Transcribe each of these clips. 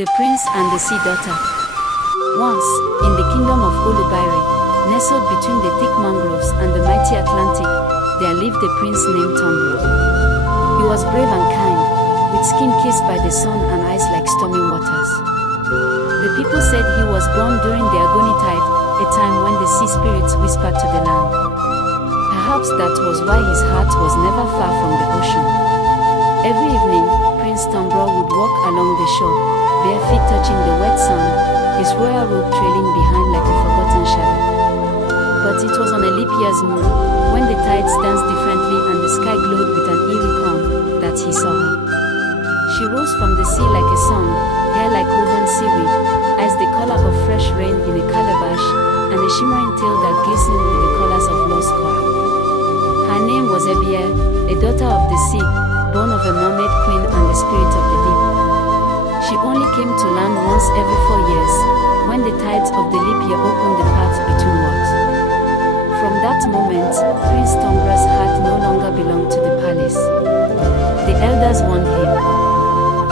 The Prince and the Sea Daughter. Once, in the kingdom of Olubaire, nestled between the thick mangroves and the mighty Atlantic, there lived a prince named Tombro. He was brave and kind, with skin kissed by the sun and eyes like stormy waters. The people said he was born during the Agoni tide, a time when the sea spirits whispered to the land. Perhaps that was why his heart was never far from the ocean. Every evening, Prince Tombro would walk along the shore, bare feet touching the wet sand, his royal robe trailing behind like a forgotten shadow. But it was on a leap year's moon, when the tides danced differently and the sky glowed with an eerie calm, that he saw her. She rose from the sea like a song, hair like woven seaweed, eyes the color of fresh rain in a calabash, and a shimmering tail that glistened with the colors of lost coral. Her name was Ebia, a daughter of the sea, born of a mermaid queen and the spirit of the deep. She only came to land once every 4 years, when the tides of the leap year opened the path between worlds. From that moment, Prince Tombro's heart no longer belonged to the palace. The elders warned him.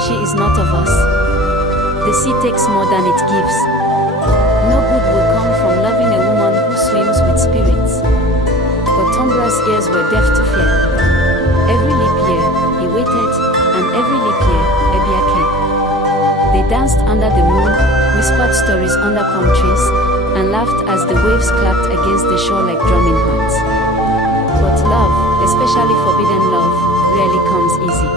She is not of us. The sea takes more than it gives. No good will come from loving a woman who swims with spirits. But Tombro's ears were deaf to fear. Every leap year, he waited, and every leap year, Ebia came. They danced under the moon, whispered stories under palm trees, and laughed as the waves clapped against the shore like drumming hearts. But love, especially forbidden love, rarely comes easy.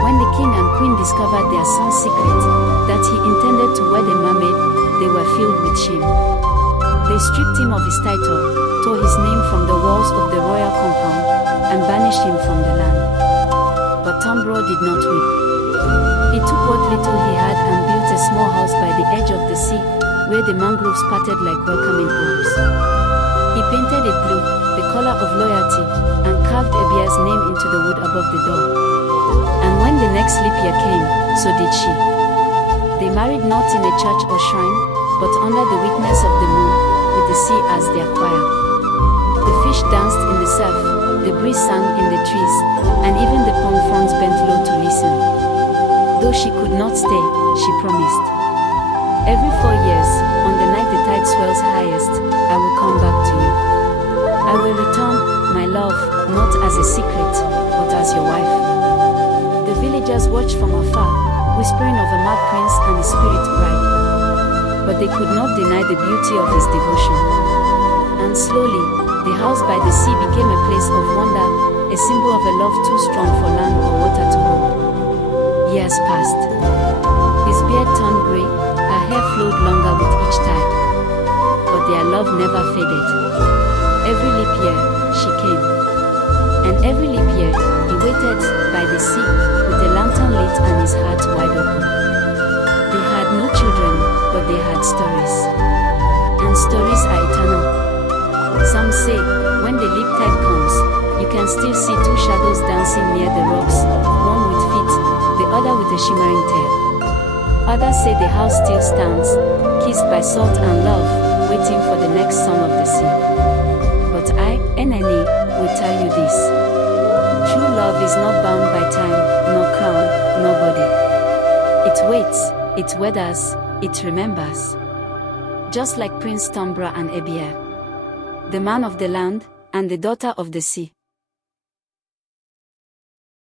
When the king and queen discovered their son's secret, that he intended to wed a mermaid, they were filled with shame. They stripped him of his title, tore his name from the walls of the royal compound, and banished him from the land. But Tombro did not weep. He took what little he had and built a small house by the edge of the sea, where the mangroves parted like welcoming arms. He painted it blue, the color of loyalty, and carved Ebia's name into the wood above the door. And when the next leap year came, so did she. They married not in a church or shrine, but under the witness of the moon, with the sea as their choir. The fish danced in the surf, the breeze sang in the trees, and even the palm fronds bent low to listen. Though she could not stay, she promised. Every 4 years, on the night the tide swells highest, I will come back to you. I will return, my love, not as a secret, but as your wife. The villagers watched from afar, whispering of a mad prince and a spirit bride. But they could not deny the beauty of his devotion. And slowly, the house by the sea became a place of wonder, a symbol of a love too strong for land or water to hold. Years passed. His beard turned grey, her hair flowed longer with each tide. But their love never faded. Every leap year, she came. And every leap year, he waited by the sea, with a lantern lit and his heart wide open. They had no children, but they had stories. And stories are eternal. Some say, when the leap tide comes, you can still see 2 shadows dancing near the rocks, one with feet, the other with a shimmering tail. Others say the house still stands, kissed by salt and love, waiting for the next song of the sea. But I, Enene, will tell you this. True love is not bound by time, nor crown, nor body. It waits, it weathers, it remembers. Just like Prince Tombro and Ebia, the man of the land, and the daughter of the sea.